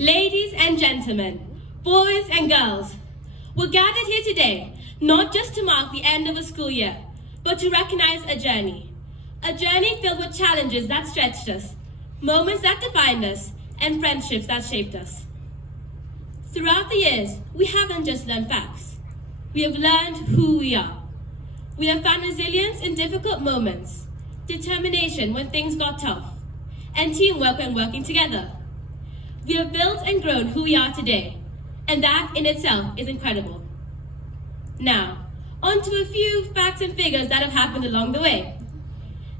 Ladies and gentlemen, boys and girls, we're gathered here today not just to mark the end of a school year, but to recognize a journey filled with challenges that stretched us, moments that defined us, and friendships that shaped us. Throughout the years, we haven't just learned facts. We have learned who we are. We have found resilience in difficult moments, determination when things got tough, and teamwork when working together. We have built and grown who we are today, and that in itself is incredible. Now, on to a few facts and figures that have happened along the way.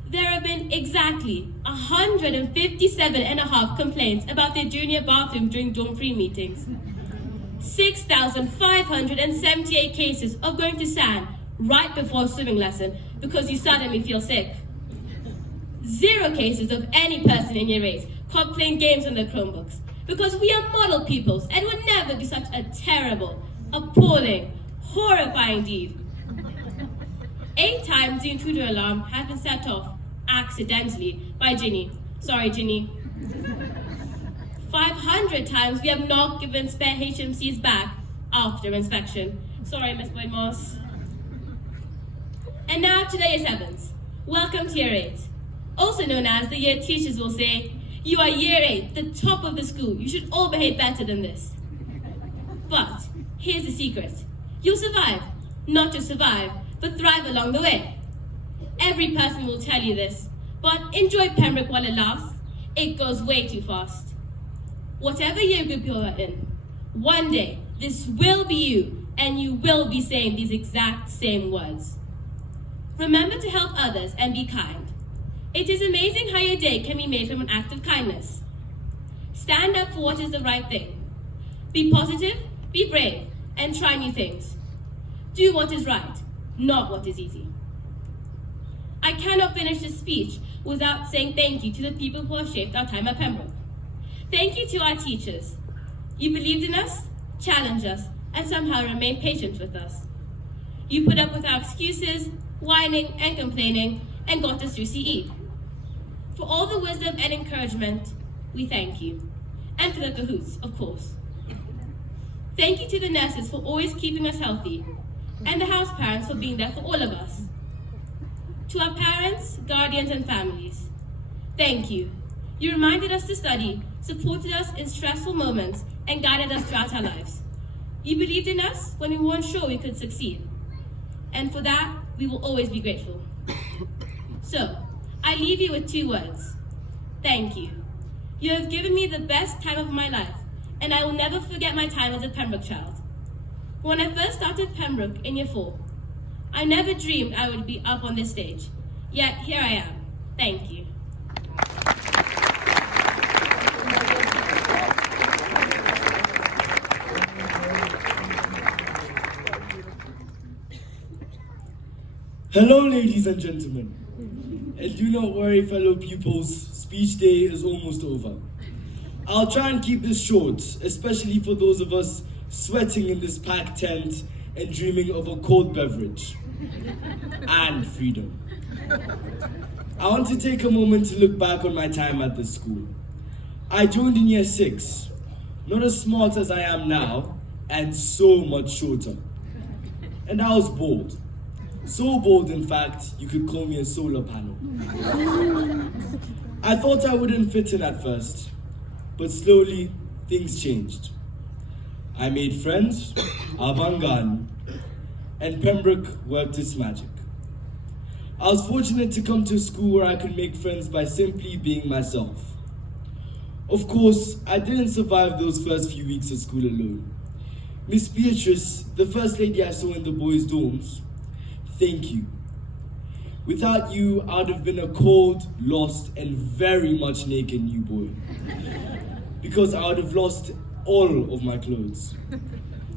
There have been exactly 157.5 complaints about their junior bathroom during dorm-free meetings. 6,578 cases of going to sand right before a swimming lesson because you suddenly feel sick. 0 cases of any person in your race caught playing games on their Chromebooks because we are model peoples and would never do such a terrible, appalling, horrifying deed. 8 times the intruder alarm has been set off accidentally by Ginny. Sorry, Ginny. 500 times we have not given spare HMCs back after inspection. Sorry, Miss Boyd-Moss. And now to the year 7s. Welcome to year 8. Also known as the year teachers will say, you are year 8, the top of the school. You should all behave better than this. But here's the secret. You'll survive. Not just survive, but thrive along the way. Every person will tell you this, but enjoy Pembroke while it lasts. It goes way too fast. Whatever year group you are in, one day this will be you, and you will be saying these exact same words. Remember to help others and be kind. It is amazing how your day can be made from an act of kindness. Stand up for what is the right thing. Be positive, be brave, and try new things. Do what is right, not what is easy. I cannot finish this speech without saying thank you to the people who have shaped our time at Pembroke. Thank you to our teachers. You believed in us, challenged us, and somehow remained patient with us. You put up with our excuses, whining and complaining, and got us through CE. For all the wisdom and encouragement, we thank you. And for the cahoots, of course. Thank you to the nurses for always keeping us healthy, and the house parents for being there for all of us. To our parents, guardians, and families, thank you. You reminded us to study, supported us in stressful moments, and guided us throughout our lives. You believed in us when we weren't sure we could succeed. And for that, we will always be grateful. So, I leave you with 2 words. Thank you. You have given me the best time of my life, and I will never forget my time as a Pembroke child. When I first started Pembroke in year 4, I never dreamed I would be up on this stage. Yet here I am. Thank you. Hello, ladies and gentlemen. And do not worry, fellow pupils, speech day is almost over. I'll try and keep this short, especially for those of us sweating in this packed tent and dreaming of a cold beverage and freedom. I want to take a moment to look back on my time at this school. I joined in year 6, not as smart as I am now, and so much shorter. And I was bold. So bold, in fact, you could call me a solar panel. I thought I wouldn't fit in at first, but slowly things changed. I made friends, Avangani, and Pembroke worked its magic. I was fortunate to come to a school where I could make friends by simply being myself. Of course, I didn't survive those first few weeks of school alone. Miss Beatrice, the first lady I saw in the boys' dorms, thank you. Without you, I would have been a cold, lost, and very much naked new boy. Because I would have lost all of my clothes.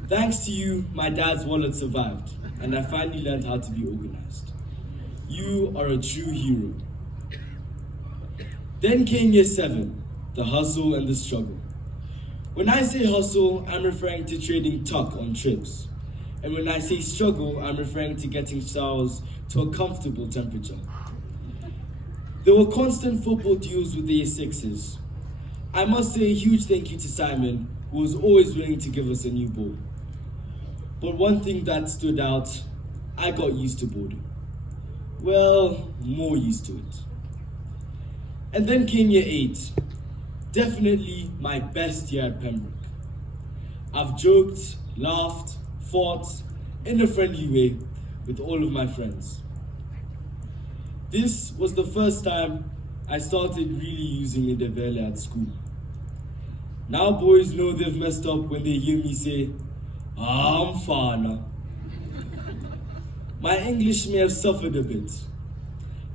Thanks to you, my dad's wallet survived, and I finally learned how to be organized. You are a true hero. Then came year 7, the hustle and the struggle. When I say hustle, I'm referring to trading tuck on trips. And when I say struggle, I'm referring to getting showers to a comfortable temperature. There were constant football duels with the year 6s. I must say a huge thank you to Simon, who was always willing to give us a new ball. But one thing that stood out, I got used to boarding. Well, more used to it. And then came year 8, definitely my best year at Pembroke. I've joked, laughed, fought, in a friendly way, with all of my friends. This was the first time I started really using Indebele at school. Now boys know they've messed up when they hear me say, I'm fana. My English may have suffered a bit.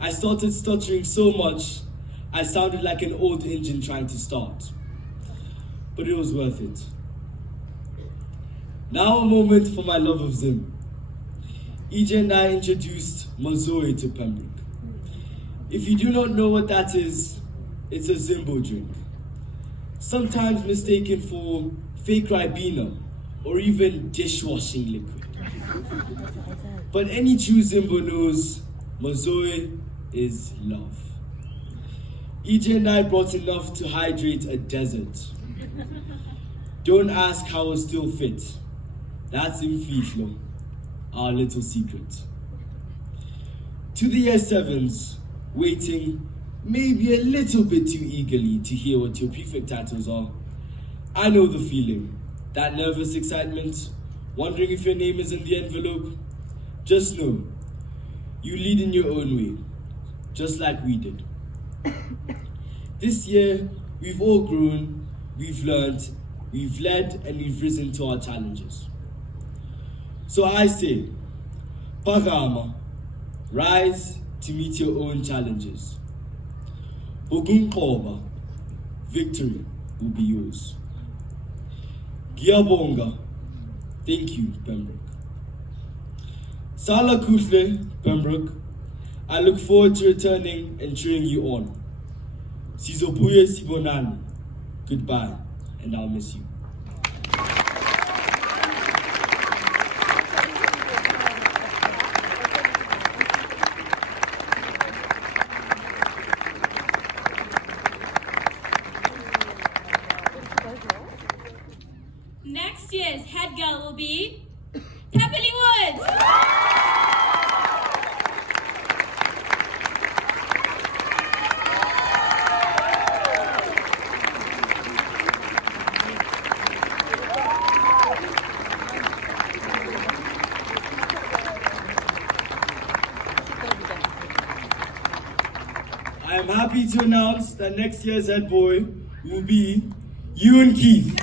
I started stuttering so much, I sounded like an old engine trying to start. But it was worth it. Now a moment for my love of Zim. EJ and I introduced Mazoe to Pembroke. If you do not know what that is, it's a Zimbo drink. Sometimes mistaken for fake Ribena or even dishwashing liquid. But any true Zimbo knows Mazoe is love. EJ and I brought enough to hydrate a desert. Don't ask how we're still fit. That's in Fiflo, our little secret. To the year 7s, waiting maybe a little bit too eagerly to hear what your prefect titles are. I know the feeling, that nervous excitement, wondering if your name is in the envelope. Just know, you lead in your own way, just like we did. This year, we've all grown, we've learned, we've led, and we've risen to our challenges. So I say, Pagama, rise to meet your own challenges. Ogunkoba, victory will be yours. Giabonga, thank you, Pembroke. Sala Kutle, Pembroke, I look forward to returning and cheering you on. Sizobuye Sibonani, goodbye, and I'll miss you. Next year's head girl will be Pepali Woods. I am happy to announce that next year's head boy will be Ewan Keith.